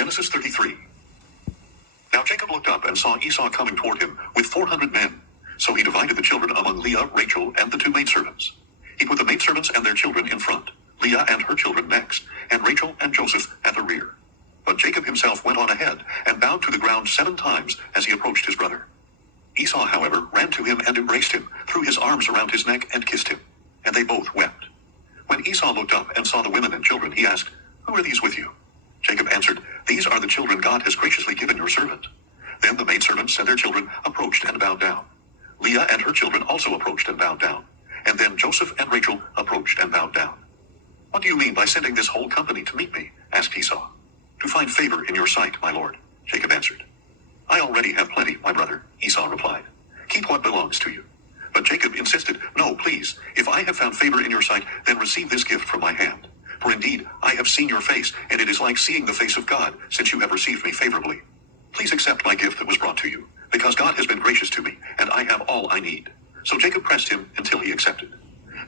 Genesis 33. Now Jacob looked up and saw Esau coming toward him with 400 men. So he divided the children among Leah, Rachel, and the two maidservants. He put the maidservants and their children in front, Leah and her children next, and Rachel and Joseph at the rear. But Jacob himself went on ahead and bowed to the ground 7 times as he approached his brother. Esau, however, ran to him and embraced him, threw his arms around his neck and kissed him. And they both wept. When Esau looked up and saw the women and children, he asked, "Who are these with you?" Jacob answered, "These are the children God has graciously given your servant." Then the maidservants and their children approached and bowed down. Leah and her children also approached and bowed down. And then Joseph and Rachel approached and bowed down. "What do you mean by sending this whole company to meet me?" asked Esau. "To find favor in your sight, my lord," Jacob answered. "I already have plenty, my brother," Esau replied. "Keep what belongs to you." But Jacob insisted, "No, please, if I have found favor in your sight, then receive this gift from my hand. For indeed, I have seen your face, and it is like seeing the face of God, since you have received me favorably. Please accept my gift that was brought to you, because God has been gracious to me, and I have all I need." So Jacob pressed him until he accepted.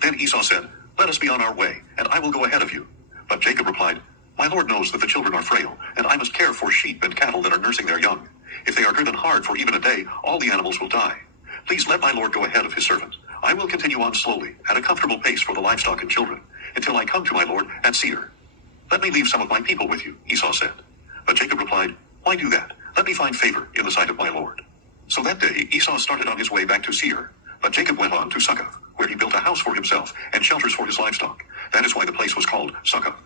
Then Esau said, "Let us be on our way, and I will go ahead of you." But Jacob replied, "My lord knows that the children are frail, and I must care for sheep and cattle that are nursing their young. If they are driven hard for even a day, all the animals will die. Please let my lord go ahead of his servant. I will continue on slowly, at a comfortable pace for the livestock and children, until I come to my lord at Seir." "Let me leave some of my people with you," Esau said. But Jacob replied, "Why do that? Let me find favor in the sight of my lord." So that day Esau started on his way back to Seir, but Jacob went on to Succoth, where he built a house for himself and shelters for his livestock. That is why the place was called Succoth.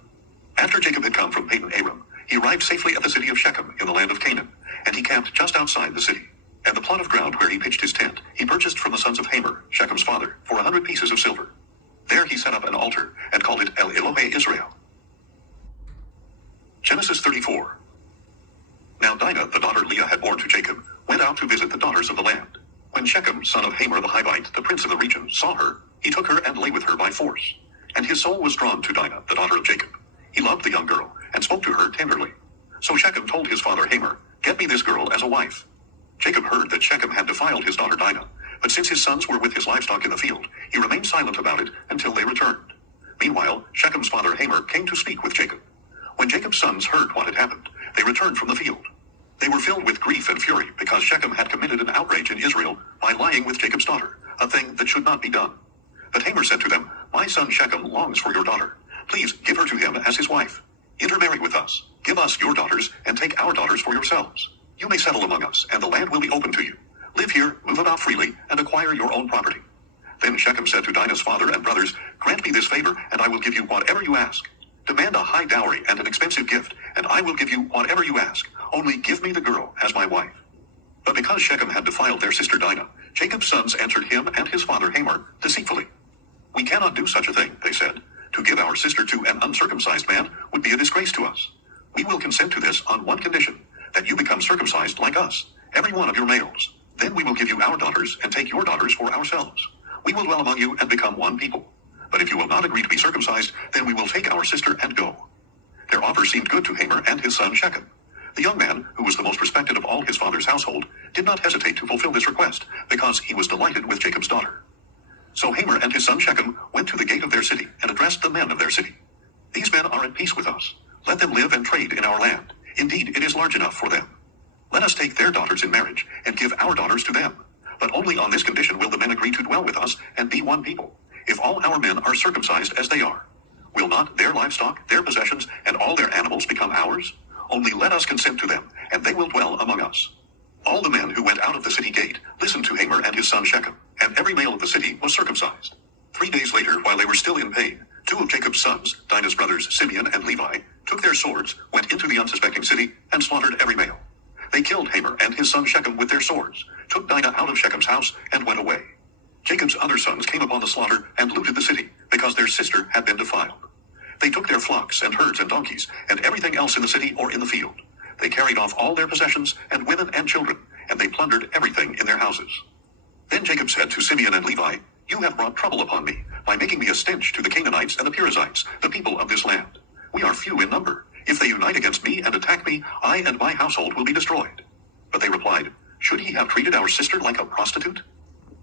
After Jacob had come from Padan Aram, he arrived safely at the city of Shechem in the land of Canaan, and he camped just outside the city. And the plot of ground where he pitched his tent, he purchased from the sons of Hamor, Shechem's father, for 100 pieces of silver. There he set up an altar and called it El Elohe Israel. Genesis 34. Now Dinah, the daughter Leah had borne to Jacob, went out to visit the daughters of the land. When Shechem, son of Hamor the Hivite, the prince of the region, saw her, he took her and lay with her by force. And his soul was drawn to Dinah, the daughter of Jacob. He loved the young girl, and spoke to her tenderly. So Shechem told his father Hamor, "Get me this girl as a wife." Jacob heard that Shechem had defiled his daughter Dinah, but since his sons were with his livestock in the field, he remained silent about it until they returned. Meanwhile, Shechem's father Hamor came to speak with Jacob. When Jacob's sons heard what had happened, they returned from the field. They were filled with grief and fury because Shechem had committed an outrage in Israel by lying with Jacob's daughter, a thing that should not be done. But Hamor said to them, "My son Shechem longs for your daughter. Please give her to him as his wife. Intermarry with us. Give us your daughters and take our daughters for yourselves. You may settle among us, and the land will be open to you. Live here, move about freely, and acquire your own property." Then Shechem said to Dinah's father and brothers, "Grant me this favor, and I will give you whatever you ask. Demand a high dowry and an expensive gift, and I will give you whatever you ask. Only give me the girl as my wife." But because Shechem had defiled their sister Dinah, Jacob's sons answered him and his father Hamor deceitfully. "We cannot do such a thing," they said. "To give our sister to an uncircumcised man would be a disgrace to us. We will consent to this on one condition, that you become circumcised like us, every one of your males. Then we will give you our daughters and take your daughters for ourselves. We will dwell among you and become one people. But if you will not agree to be circumcised, then we will take our sister and go." Their offer seemed good to Hamor and his son Shechem. The young man, who was the most respected of all his father's household, did not hesitate to fulfill this request, because he was delighted with Jacob's daughter. So Hamor and his son Shechem went to the gate of their city and addressed the men of their city. "These men are at peace with us. Let them live and trade in our land. Indeed, it is large enough for them. Let us take their daughters in marriage and give our daughters to them. But only on this condition will the men agree to dwell with us and be one people, if all our men are circumcised as they are. Will not their livestock, their possessions, and all their animals become ours? Only let us consent to them, and they will dwell among us." All the men who went out of the city gate listened to Hamor and his son Shechem, and every male of the city was circumcised. 3 days later, while they were still in pain, 2 of Jacob's sons, Dinah's brothers Simeon and Levi, took their swords, went into the unsuspecting city, and slaughtered every male. They killed Hamor and his son Shechem with their swords, took Dinah out of Shechem's house, and went away. Jacob's other sons came upon the slaughter and looted the city, because their sister had been defiled. They took their flocks and herds and donkeys, and everything else in the city or in the field. They carried off all their possessions, and women and children, and they plundered everything in their houses. Then Jacob said to Simeon and Levi, "You have brought trouble upon me, by making me a stench to the Canaanites and the Perizzites, the people of this land. We are few in number. If they unite against me and attack me, I and my household will be destroyed." But they replied, "Should he have treated our sister like a prostitute?